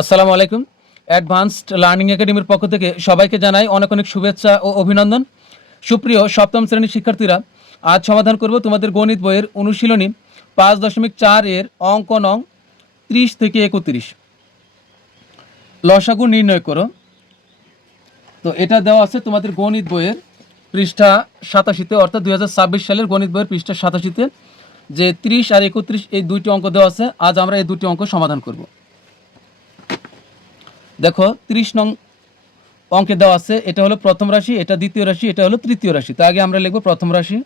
আসসালামু আলাইকুম। Advanced learning একাডেমির পক্ষ থেকে সবাইকে জানাই অনেক অনেক শুভেচ্ছা ও অভিনন্দন। সুপ্রিয় সপ্তম শ্রেণীর শিক্ষার্থীরা, আজ সমাধান করব তোমাদের গণিত বইয়ের অনুশীলনী 5.4 এর অঙ্ক নং 30 থেকে 31। লসাগু নির্ণয় করো। তো এটা দেওয়া আছে তোমাদের গণিত বইয়ের পৃষ্ঠা 87-তে, অর্থাৎ 2026 সালের গণিত বইয়ের পৃষ্ঠা 87-তে, যে 30 আর 31 এই দুইটি অঙ্ক দেওয়া আছে। আজ আমরা এই দুটি অঙ্ক সমাধান করব। দেখো 30 নং অঙ্কে দেওয়া আছে, এটা হলো প্রথম রাশি, এটা দ্বিতীয় রাশি, এটা হলো তৃতীয় রাশি। তো আগে আমরা লিখব প্রথম রাশি।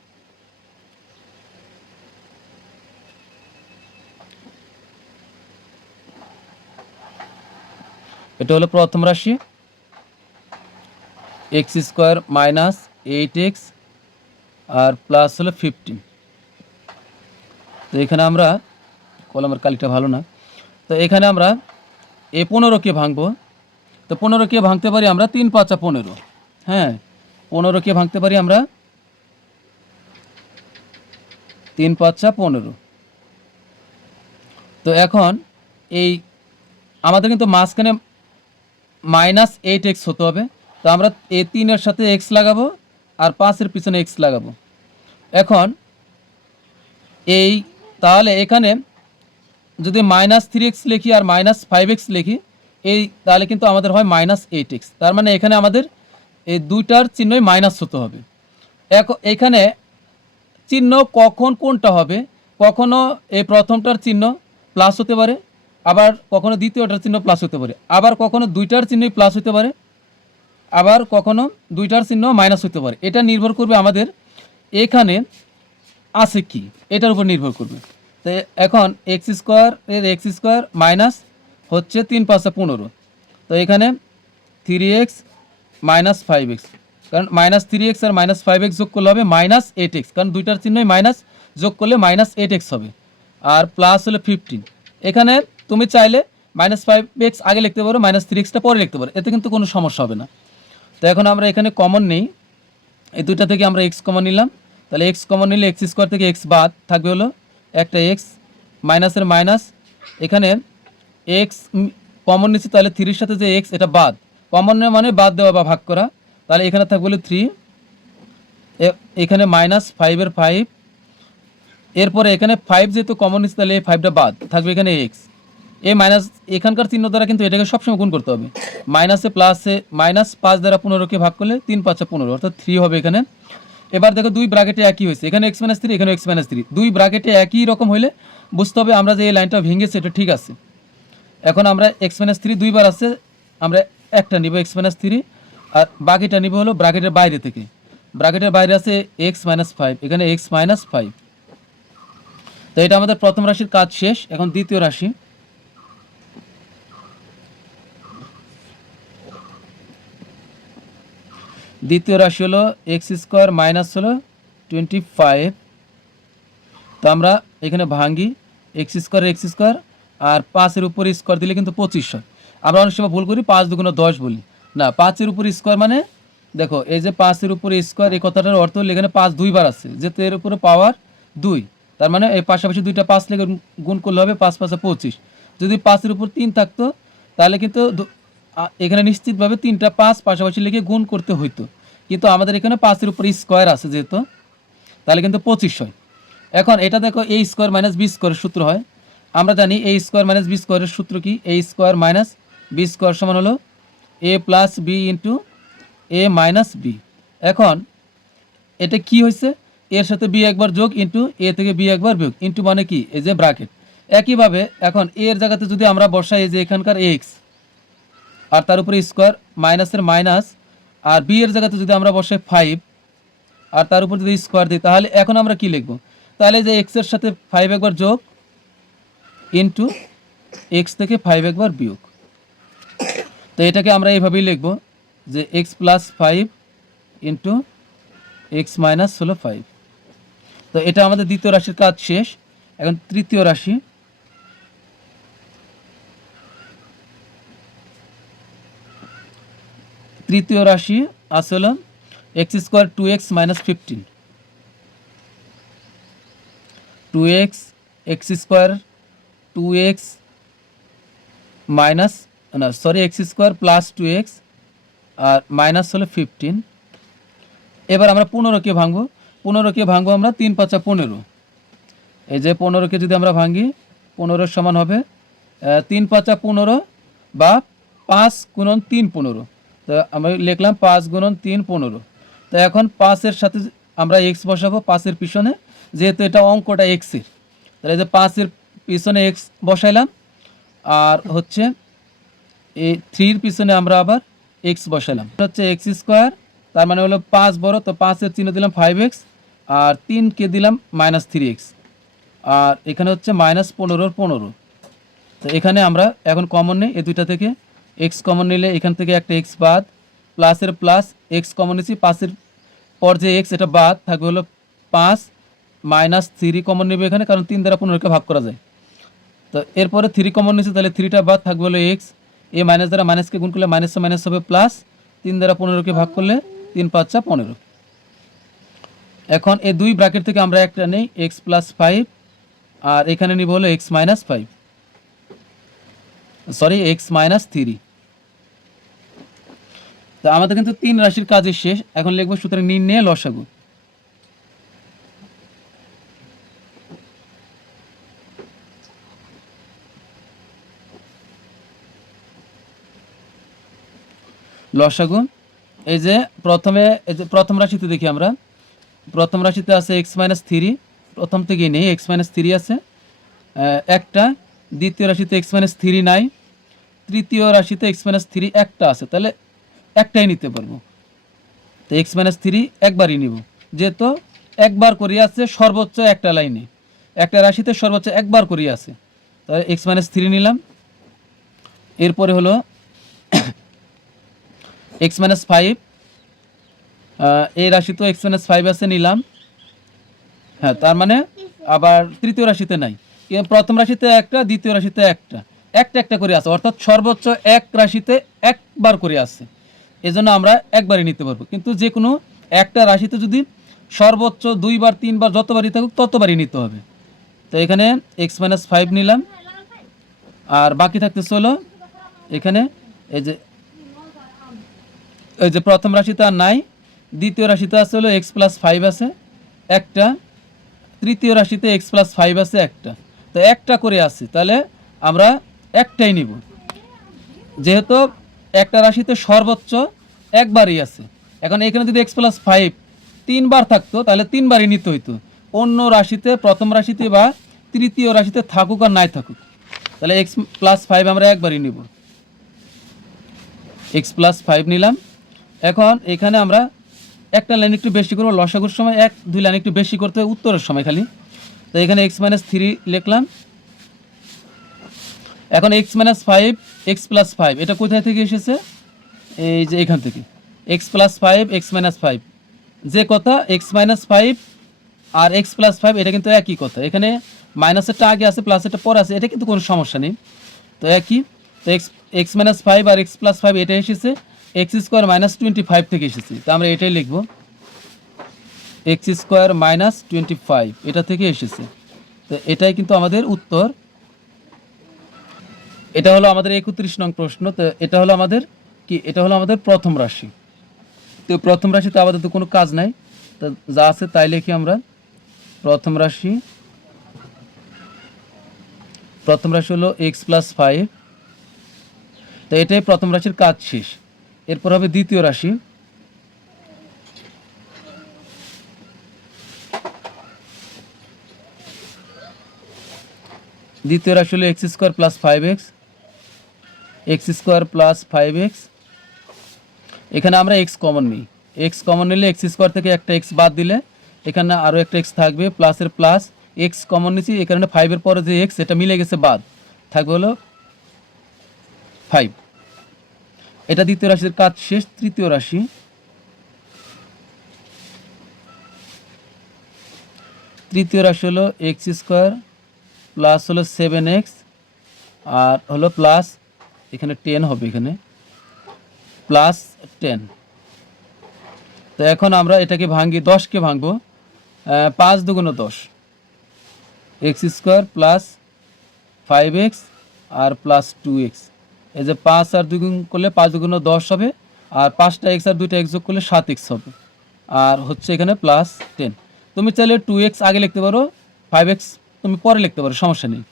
এটা হলো প্রথম রাশি, এক্স স্কোয়ার মাইনাস 8x আর প্লাস হলো 15। তো এখানে আমরা, কলমের কালিটা ভালো না, তো এখানে আমরা এই 15কে ভাঙবো। তো 15কে ভাঙতে পারি আমরা 3 5 15। হ্যাঁ, 15কে ভাঙতে পারি আমরা 3 5 15। তো এখন এই আমাদের কিন্তু মাঝখানে -8x হতে হবে। তো আমরা এই 3-এর সাথে x লাগাবো আর 5-এর পিছনে x লাগাবো। এখন এই তাহলে এখানে যদি -3x লিখি আর -5x লিখি, এই তাহলে কিন্তু আমাদের হয় -8x। তার মানে এখানে আমাদের এই দুইটার চিহ্নই মাইনাস হতে হবে। এখানে চিহ্ন কখন কোনটা হবে, কখনো এই প্রথমটার চিহ্ন প্লাস হতে পারে, আবার কখনো দ্বিতীয়টার চিহ্ন প্লাস হতে পারে, আবার কখনো দুইটার চিহ্নই প্লাস হতে পারে, আবার কখনো দুইটার চিহ্ন মাইনাস হতে পারে। এটা নির্ভর করবে আমাদের এখানে আছে কি, এটার উপর নির্ভর করবে। তো এখন এক্স স্কোয়ার এর এক্স স্কোয়ার মাইনাস হচ্ছে 3 5 15। তো এখানে 3x মাইনাস 5x, কারণ -3x আর -5x যোগ করলে হবে -8x, কারণ দুইটার চিহ্নই মাইনাস, যোগ করলে -8x হবে। আর প্লাস হলো 15। এখানে তুমি চাইলে -5x আগে লিখতে পারো, -3xটা পরে লিখতে পারো, এতে কিন্তু কোনো সমস্যা হবে না। তো এখন আমরা এখানে কমন নেই, এই দুইটা থেকে আমরা x কমন নিলাম। তাহলে x কমন নিলে এক্স স্কোয়ার থেকে x বাদ থাকবে হলো একটা x, মাইনাসের মাইনাস, এখানে x কমন নিচ্ছি, তাহলে 3-এর সাথে যে x এটা বাদ, কমনের মানে বাদ দেওয়া বা ভাগ করা। তাহলে এখানে থাকবে হলো 3, এখানে -5-এর 5, এরপরে এখানে 5 যেহেতু কমন নিচ্ছি তাহলে এই 5টা বাদ থাকবে, এখানে x। এই মাইনাস এখানকার চিহ্ন দ্বারা কিন্তু এটাকে সবসময় গুণ করতে হবে, মাইনাসে প্লাসে, -5 দ্বারা 15কে ভাগ করলে 3 5 15, অর্থাৎ 3 হবে এখানে। এবার দেখো দুই ব্র্যাকেটে একই হয়েছে, এখানে x - 3, এখানে x - 3, দুই ব্র্যাকেটে একই রকম হইলে বুঝতে হবে আমরা যে এই লাইনটা ভেঙেছে এটা ঠিক আছে। এখন আমরা x - 3 দুইবার আছে, আমরা একটা নিব x - 3, আর বাকিটা নিব হলো ব্র্যাকেটের বাইরে থেকে। ব্র্যাকেটের বাইরে আছে x - 5, এখানে x - 5। তো এটা আমাদের প্রথম রাশির কাজ শেষ। এখন দ্বিতীয় রাশি, দ্বিতীয় রাশি হলো এক্স স্কোয়ার মাইনাস হলো 25। তো আমরা এখানে ভাঙ্গি, এক্স স্কোয়ার আর 5-এর উপর স্কোয়ার দিলে কিন্তু 25 হয়। আমরা অনেক সময় ভুল করি 5 2 10 বলি, না, 5-এর উপর স্কোয়ার মানে দেখো এই যে 5-এর উপরে স্কোয়ার, এই কথাটার অর্থ হলো এখানে 5 দুইবার আছে, যেহেতু এর উপরে পাওয়ার 2, তার মানে এই পাশাপাশি দুইটা 5 লেগে গুণ করলে হবে 5 5 25। যদি 5-এর উপর 3 থাকতো তাহলে কিন্তু এখানে নিশ্চিতভাবে 3টা 5 পাশাপাশি লিখে গুণ করতে হইতো, কিন্তু আমাদের এখানে 5-এর উপর স্কোয়ার আছে যেহেতু, তাহলে কিন্তু 25 হয়। এখন এটা দেখো a স্কোয়ার মাইনাস বি স্কোয়ারের সূত্র হয়। আমরা জানি a স্কোয়ার মাইনাস বি স্কোয়ারের সূত্র কি, a square minus b square সমান হলো a plus b into a minus b. এখন এটা কি হয়েছে, এর সাথে বি একবার যোগ ইন্টু এ থেকে বি একবার বিয়োগ, ইন্টু মানে কি এই যে ব্র্যাকেট। একইভাবে এখন এর জায়গাতে যদি আমরা বসাই এই যে এখানকার এক্স আর তার উপরে স্কোয়ার মাইনাসের মাইনাস, আর বি এর জায়গাতে যদি আমরা বসাই 5 আর তার উপর যদি স্কোয়ার দিই, তাহলে এখন আমরা কি লিখব, তাহলে যে এক্সের সাথে 5 একবার যোগ ইন্টু এক্স থেকে 5 একবার বিয়োগ। তো এটাকে আমরা এইভাবেই লিখব যে x plus 5 into x minus হলো 5। তো এটা আমাদের দ্বিতীয় রাশির কাজ শেষ। এখন তৃতীয় রাশি, তৃতীয় রাশি আসলে x square 2x minus 15, 2x, x square 2x minus না sorry x square plus 2x আর মাইনাস হলো 15। এবার আমরা 15কে ভাঙবো। 15কে ভাঙবো আমরা 3 × 5 = 15। এই যে 15কে যদি আমরা ভাঙি 15 সমান হবে 3 × 5 = 15 বা 5 × 3 = 15। তো আমরা লিখলাম 5 × 3 = 15। তো এখন 5-এর সাথে আমরা এক্স বসাবো 5-এর পিছনে, যেহেতু এটা অঙ্কটা এক্সের, তাহলে এই যে 5-এর পিছনে এক্স বসাইলাম আর হচ্ছে এই 3-এর পিছনে আমরা আবার এক্স বসালাম। হচ্ছে এক্স স্কোয়ার, তার মানে হলো 5 বড়, তো 5-এর চিহ্ন দিলাম 5x আর 3কে দিলাম -3x আর এখানে হচ্ছে -15 তো এখানে আমরা এখন কমন নেই এই দুইটা থেকে, এক্স কমন নিলে এখান থেকে একটা এক্স বাদ, প্লাসের প্লাস এক্স কমন নিয়েছি, 5-এর পর যে এক্স এটা বাদ থাকবে হলো 5 -3 কমন নেবে এখানে, কারণ 3 দ্বারা 15কে ভাগ করা যায়। তো এরপরে 3 কমন নিয়েছি, তাহলে 3টা বাদ থাকবে হলো এক্স, এ মাইনাস দ্বারা মাইনাসকে গুণ করলে মাইনাসে মাইনাস হবে প্লাস, 3 দ্বারা 15কে ভাগ করলে 3 × 5 = 15। এখন এই দুই ব্র্যাকেট থেকে আমরা একটা নেই x + 5 আর এখানে নিব হলো x - 5 সরি x - 3। তো আমাদের কিন্তু 3 রাশির কাজের শেষ। এখন লিখব সুতরাং নির্ণয়ে লসাগু। লসাগু এই যে প্রথমে এই যে প্রথম রাশিতে দেখি আমরা, প্রথম রাশিতে আছে x - 3, প্রথম থেকেই নেই x - 3 আছে একটা, দ্বিতীয় রাশিতে x - 3 নাই, তৃতীয় রাশিতে x - 3 একটা আছে, তাহলে একটাই নিতে পারবো। তো x - 3 একবারই নিব, যেহেতু একবার করে আছে সর্বোচ্চ একটা লাইনে, একটা রাশিতে সর্বোচ্চ একবার করে আছে, তাহলে x - 3 নিলাম। এরপরে হলো x - 5, এই রাশিতেও x - 5 আছে, নিলাম। হ্যাঁ, তার মানে আবার তৃতীয় রাশিতে নাই, প্রথম রাশিতে একটা, দ্বিতীয় রাশিতে একটা, একটা একটা করে আছে, অর্থাৎ সর্বোচ্চ এক রাশিতে একবার করে আছে, এজন্য আমরা একবারই নিতে পারবো। কিন্তু যে কোনো একটা রাশিতে যদি সর্বোচ্চ 2বার 3বার যতবারই থাকুক ততবারই নিতে হবে। তো এখানে x - 5 নিলাম আর বাকি থাকতেছে হলো এখানে এই যে প্রথম রাশিতে আর নাই, দ্বিতীয় রাশিতে আছে হলো x + 5 আছে একটা, তৃতীয় রাশিতে x + 5 আছে একটা, তো একটা করে আছে, তাহলে আমরা একটাই নিব, যেহেতু একটা রাশিতে সর্বোচ্চ একবারই আছে। এখন এখানে যদি x + 5 3বার থাকতো তাহলে 3বারই নিতে হইতো, অন্য রাশিতে প্রথম রাশিতে বা তৃতীয় রাশিতে থাকুক আর নাই থাকুক, তাহলে x + 5 আমরা একবারই নিব, x + 5 নিলাম। এখন এখানে আমরা একটা লাইন একটু বেশি করবো, লসাগুর সময় 1-2 লাইন একটু বেশি করতে হয় উত্তরের সময় খালি। তো এখানে x - 3 লিখলাম। এখন x - 5 x + 5 এটা কোথায় থেকে এসেছে, এই যে এখান থেকে x + 5 x - 5, যে কথা x - 5 আর x + 5 এটা কিন্তু একই কথা, এখানে মাইনাসেরটা আগে আছে প্লাসেরটা পরে আছে, এটা কিন্তু কোনো সমস্যা নেই, তো একই। তো x - 5 আর x + 5 এটা এসেছে x² - 25 থেকে এসেছে, তো আমরা এটাই লিখব, x² - 25 এটা থেকে এসেছে। তো এটাই কিন্তু আমাদের উত্তর। এটা হলো আমাদের 31 নং প্রশ্ন। তো এটা হলো আমাদের কি, এটা হলো আমাদের প্রথম রাশি। তো প্রথম রাশিতে আমাদের তো কোনো কাজ নাই, তো যা আছে তাই লিখি আমরা। প্রথম রাশি হলো x + 5, তো এটাই প্রথম রাশির কাজ শেষ। এরপর হবে দ্বিতীয় রাশি, দ্বিতীয় রাশি হলো x² + 5x, x² + 5x, এখানে আমরা x কমন নিই, x কমন নিলে x² থেকে একটা x বাদ দিলে এখানে আরও একটা x থাকবে, প্লাসের প্লাস x কমন নিচ্ছি, এখানে 5-এর পরে যে x এটা মিলে গেছে বাদ থাকবে হলো 5। এটা দ্বিতীয় রাশির কাজ শেষ। তৃতীয় রাশি, হলো x² প্লাস হলো 7x আর হলো প্লাস এখানে 10 হবে, এখানে প্লাস 10। তো এখন আমরা এটাকে ভাঙি, 10কে ভাঙবো, 5 × 2 = 10, x² + 5x আর প্লাস 2x, এই যে 5 আর 2 গুণ করলে 5 দুগুণ 10 হবে, আর 5টা এক্স আর 2টা এক্স যোগ করলে 7x হবে, আর হচ্ছে এখানে প্লাস 10। তুমি চাইলে 2x আগে লিখতে পারো, 5x তুমি পরে লিখতে পারো, সমস্যা নেই।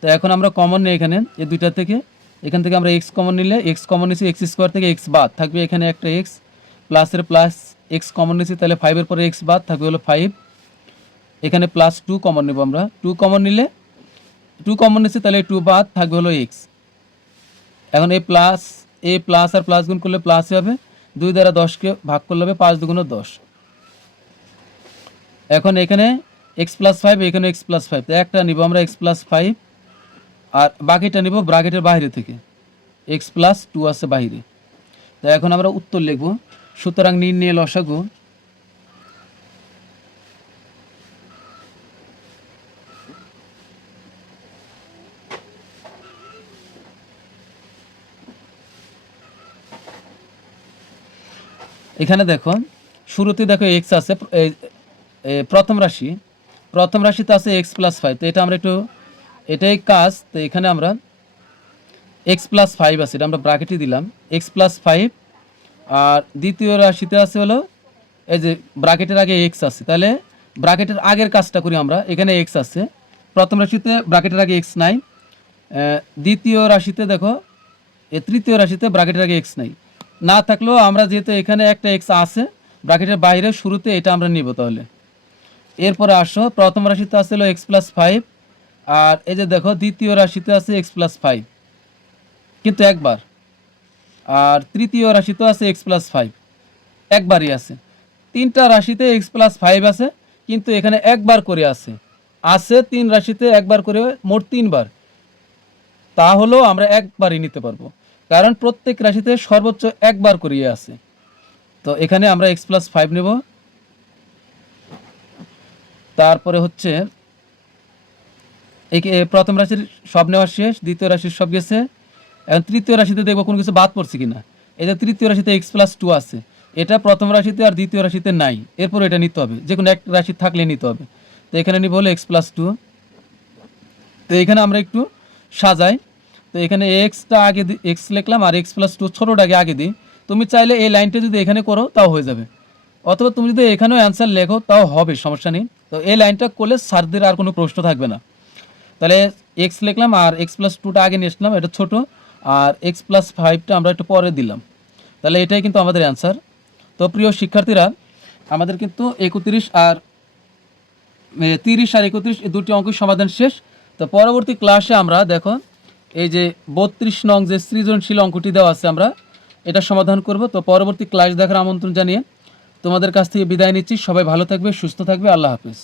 তো এখন আমরা কমন নিই এখানে এই দুইটা থেকে, এখান থেকে আমরা এক্স কমন নিলে এক্স কমন নিয়েছি, এক্স স্কোয়ার থেকে এক্স বাদ থাকবে এখানে একটা এক্স, প্লাসের প্লাস এক্স কমন নিয়েছি, তাহলে 5-এর পরে এক্স বাদ থাকবে হলো 5, এখানে প্লাস 2 কমন নেব আমরা, 2 কমন নিলে 2 কমন নিয়েছি তাহলে 2 বাদ থাকবে হলো এক্স। এখন এই প্লাস আর প্লাস গুণ করলে প্লাসই হবে, 2 দ্বারা 10কে ভাগ করলে হবে 5 দুগুণ 10। এখন এখানে এক্স প্লাস 5, এখানে এক্স প্লাস 5, তো একটা নিব আমরা এক্স প্লাস 5, আর বাকিটা নিব ব্র্যাকেটের বাইরে থেকে, এক্স প্লাস 2 আছে বাইরে। তো এখন আমরা উত্তর লিখব, সুতরাং নির্ণয় লসাগু এখানে দেখো শুরুতে দেখো এক্স আছে, প্রথম রাশিতে আছে এক্স প্লাস 5, তো এটা আমরা একটু এটাই কাজ, তো এখানে আমরা এক্স প্লাস 5 আছে, এটা আমরা ব্র্যাকেটে দিলাম এক্স প্লাস 5, আর দ্বিতীয় রাশিতে আছে হলো এই যে ব্র্যাকেটের আগে এক্স আছে, তাহলে ব্র্যাকেটের আগের কাজটা করি আমরা, এখানে এক্স আছে, প্রথম রাশিতে ব্র্যাকেটের আগে এক্স নাই, দ্বিতীয় রাশিতে দেখো তৃতীয় রাশিতে ব্র্যাকেটের আগে এক্স নাই, না থাকলেও আমরা যেহেতু এখানে একটা এক্স আছে ব্র্যাকেটের বাইরে শুরুতে, এটা আমরা নিব। তাহলে এরপরে আসো প্রথম রাশিতে আছে হলো এক্স প্লাস 5, আর এই যে দেখো দ্বিতীয় রাশিতে আছে এক্স প্লাস 5 কিন্তু একবার, আর তৃতীয় রাশিতেও আছে এক্স প্লাস 5 একবারই আছে, তিনটা রাশিতে এক্স প্লাস 5 আছে কিন্তু এখানে একবার করে আছে 3 রাশিতে একবার করে, মোট 3বার, তাহলেও আমরা একবারই নিতে পারবো, কারণ প্রত্যেক রাশিতে সর্বোচ্চ একবার করিয়ে আছে। তো এখানে আমরা এক্স প্লাস 5 নেব, তারপরে হচ্ছে এই প্রথম রাশির সব নেওয়া শেষ, দ্বিতীয় রাশির সব গেছে, এখন তৃতীয় রাশিতে দেখবো কোনো কিছু বাদ পড়ছে কিনা, এই যে তৃতীয় রাশিতে এক্স প্লাস 2 আছে, এটা প্রথম রাশিতে আর দ্বিতীয় রাশিতে নাই, এরপর এটা নিতে হবে, যে কোনো এক রাশি থাকলে নিতে হবে। তো এখানে নিব হলো এক্স প্লাস 2, তো এখানে আমরা একটু সাজাই, তো এখানে এক্সটা আগে এক্স লিখলাম আর এক্স প্লাস 2 ছোটোটাকে আগে দিই, তুমি চাইলে এই লাইনটা যদি এখানে করো তাও হয়ে যাবে, অথবা তুমি যদি এখানেও অ্যান্সার লেখো তাও হবে, সমস্যা নেই। তো এই লাইনটা করলে স্যারদের আর কোনো প্রশ্ন থাকবে না। তাহলে এক্স লিখলাম আর এক্স প্লাস 2টা আগে নিয়ে আসলাম, এটা ছোটো, আর এক্স প্লাস 5টা আমরা একটু পরে দিলাম, তাহলে এটাই কিন্তু আমাদের অ্যান্সার। তো প্রিয় শিক্ষার্থীরা, আমাদের কিন্তু 31 আর 30 আর 31 এই দুটি অঙ্কের সমাধান শেষ। তো পরবর্তী ক্লাসে আমরা দেখো এই যে 32 নং যে সৃজনশীল অঙ্কটি দেওয়া আছে আমরা এটা সমাধান করব। তো পরবর্তী ক্লাস দেখার আমন্ত্রণ জানিয়ে তোমাদের কাছ থেকে বিদায় নিচ্ছি। সবাই ভালো থাকবে, সুস্থ থাকবে, আল্লাহ হাফেজ।